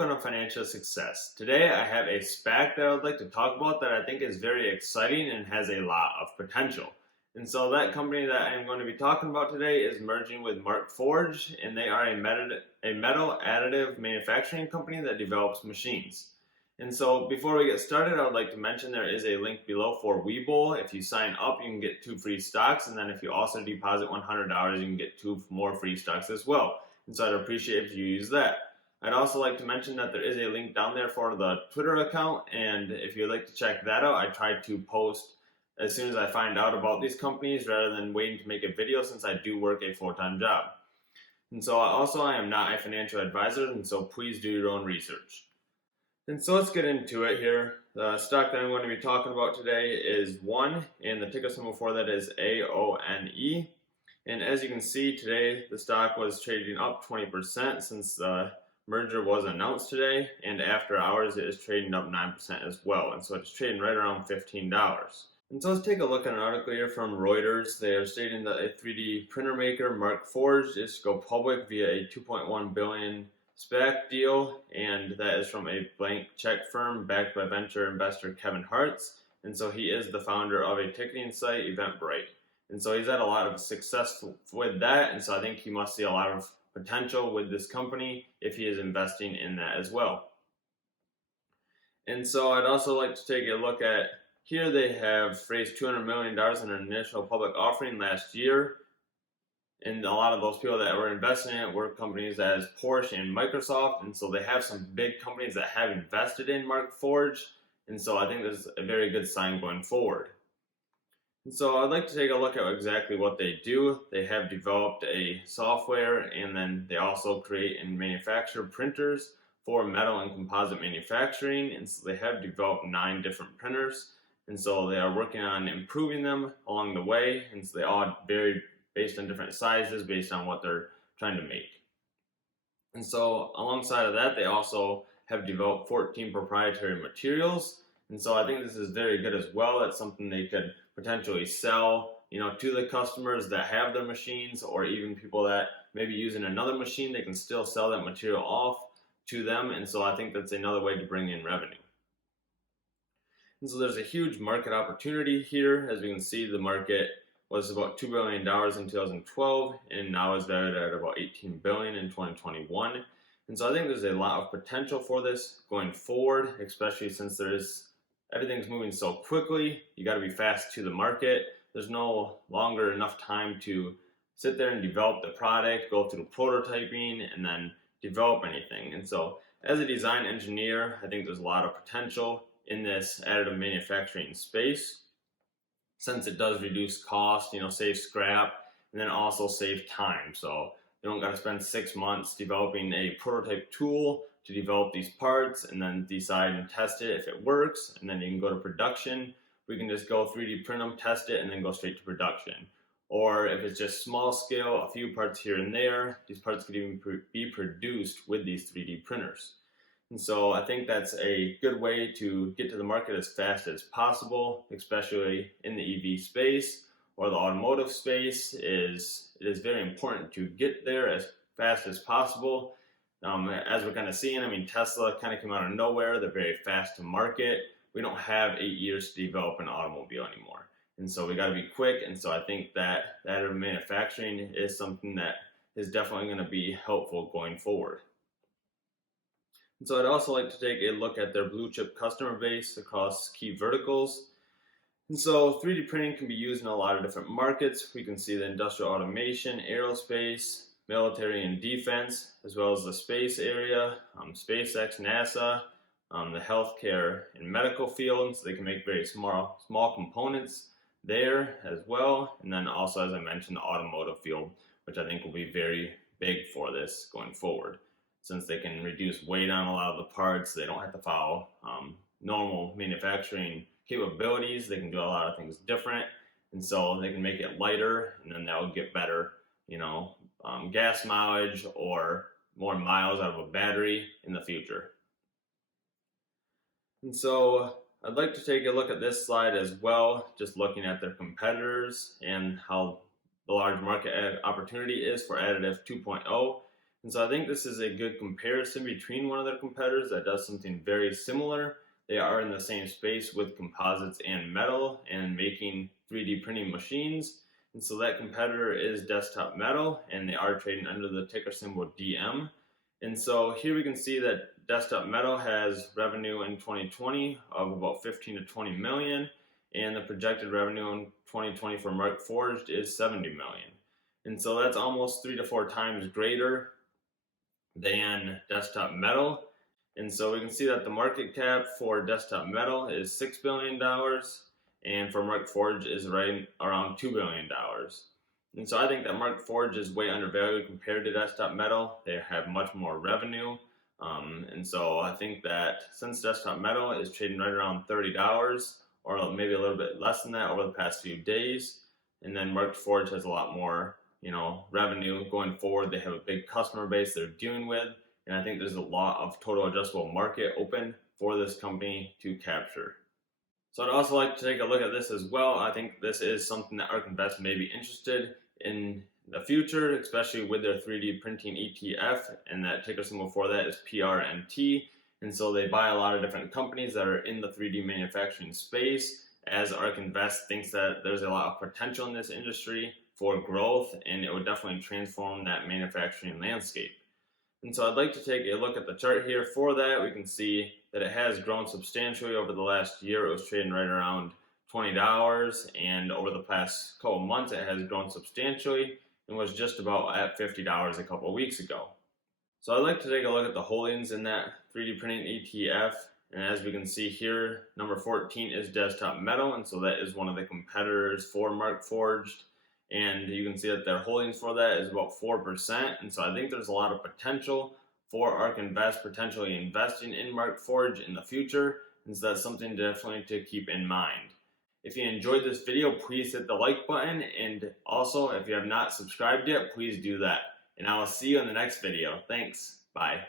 welcome to Financial Success. Today I have a SPAC that I would like to talk about that I think is very exciting and has a lot of potential. And so that company that I'm going to be talking about today is merging with MarkForged, and they are a metal additive manufacturing company that develops machines. And so before we get started, I would like to mention there is a link below for Webull. If you sign up, you can get 2 free stocks, and then if you also deposit $100, you can get 2 more free stocks as well. And so I'd appreciate if you use that. I'd also like to mention that there is a link down there for the Twitter account, and if you'd like to check that out, I try to post as soon as I find out about these companies rather than waiting to make a video, since I do work a full-time job. And so I am not a financial advisor, and so please do your own research. And so let's get into it here. The stock that I'm going to be talking about today is ONE, and the ticker symbol for that is AONE. And as you can see today, the stock was trading up 20% since the merger was announced today, and after hours it is trading up 9% as well, and so it's trading right around $15. And so let's take a look at an article here from Reuters. They are stating that a 3D printer maker, MarkForged, is to go public via a $2.1 billion SPAC deal, and that is from a blank check firm backed by venture investor Kevin Hartz, and so he is the founder of a ticketing site, Eventbrite. And so he's had a lot of success with that, and so I think he must see a lot of potential with this company if he is investing in that as well. And so I'd also like to take a look at here. They have raised $200 million in an initial public offering last year, and a lot of those people that were investing in it were companies as Porsche and Microsoft, and so they have some big companies that have invested in MarkForged, and so I think this is a very good sign going forward. And so I'd like to take a look at exactly what they do. They have developed a software, and then they also create and manufacture printers for metal and composite manufacturing. And so they have developed 9 different printers, and so they are working on improving them along the way. And so they all vary based on different sizes, based on what they're trying to make. And so alongside of that, they also have developed 14 proprietary materials. And so I think this is very good as well. It's something they could potentially sell, to the customers that have their machines, or even people that may be using another machine, they can still sell that material off to them. And so I think that's another way to bring in revenue. And so there's a huge market opportunity here. As we can see, the market was about $2 billion in 2012, and now is valued at about $18 billion in 2021. And so I think there's a lot of potential for this going forward, especially since everything's moving so quickly. You got to be fast to the market. There's no longer enough time to sit there and develop the product, go through prototyping, and then develop anything. And so as a design engineer, I think there's a lot of potential in this additive manufacturing space, since it does reduce cost, save scrap, and then also save time. So you don't got to spend 6 months developing a prototype tool to develop these parts and then decide and test it if it works, and then you can go to production. We can just go 3D print them, test it, and then go straight to production. Or if it's just small scale, a few parts here and there, these parts could even be produced with these 3D printers. And so I think that's a good way to get to the market as fast as possible, especially in the EV space or the automotive space. It is very important to get there as fast as possible. As we're kind of seeing, Tesla kind of came out of nowhere. They're very fast to market. We don't have 8 years to develop an automobile anymore. And so we got to be quick. And so I think that additive manufacturing is something that is definitely going to be helpful going forward. And so I'd also like to take a look at their blue chip customer base across key verticals. And so 3D printing can be used in a lot of different markets. We can see the industrial automation, aerospace, military and defense, as well as the space area, SpaceX, NASA, the healthcare and medical fields. They can make very small components there as well. And then also, as I mentioned, the automotive field, which I think will be very big for this going forward, since they can reduce weight on a lot of the parts. They don't have to follow normal manufacturing capabilities. They can do a lot of things different, and so they can make it lighter, and then that'll get better, gas mileage or more miles out of a battery in the future. And so I'd like to take a look at this slide as well, just looking at their competitors and how the large market opportunity is for Additive 2.0. And so I think this is a good comparison between one of their competitors that does something very similar. They are in the same space with composites and metal and making 3D printing machines. And so that competitor is Desktop Metal, and they are trading under the ticker symbol DM. And so here we can see that Desktop Metal has revenue in 2020 of about 15 to 20 million, and the projected revenue in 2020 for MarkForged is 70 million. And so that's almost 3 to 4 times greater than Desktop Metal. And so we can see that the market cap for Desktop Metal is $6 billion, and for MarkForged is right around $2 billion. And so I think that MarkForged is way undervalued compared to Desktop Metal. They have much more revenue. And so I think that since Desktop Metal is trading right around $30, or maybe a little bit less than that over the past few days, and then MarkForged has a lot more revenue going forward. They have a big customer base they're dealing with, and I think there's a lot of total addressable market open for this company to capture. So I'd also like to take a look at this as well. I think this is something that ARK Invest may be interested in the future, especially with their 3D printing ETF, and that ticker symbol for that is PRNT. And so they buy a lot of different companies that are in the 3D manufacturing space, as ARK Invest thinks that there's a lot of potential in this industry for growth, and it would definitely transform that manufacturing landscape. And so I'd like to take a look at the chart here. For that, we can see that it has grown substantially over the last year. It was trading right around $20, and over the past couple months, it has grown substantially and was just about at $50 a couple weeks ago. So I'd like to take a look at the holdings in that 3D printing ETF. And as we can see here, number 14 is Desktop Metal, and so that is one of the competitors for MarkForged. And you can see that their holdings for that is about 4%. And so I think there's a lot of potential for ARK Invest potentially investing in MarkForged in the future. And so that's something definitely to keep in mind. If you enjoyed this video, please hit the like button. And also, if you have not subscribed yet, please do that. And I will see you in the next video. Thanks. Bye.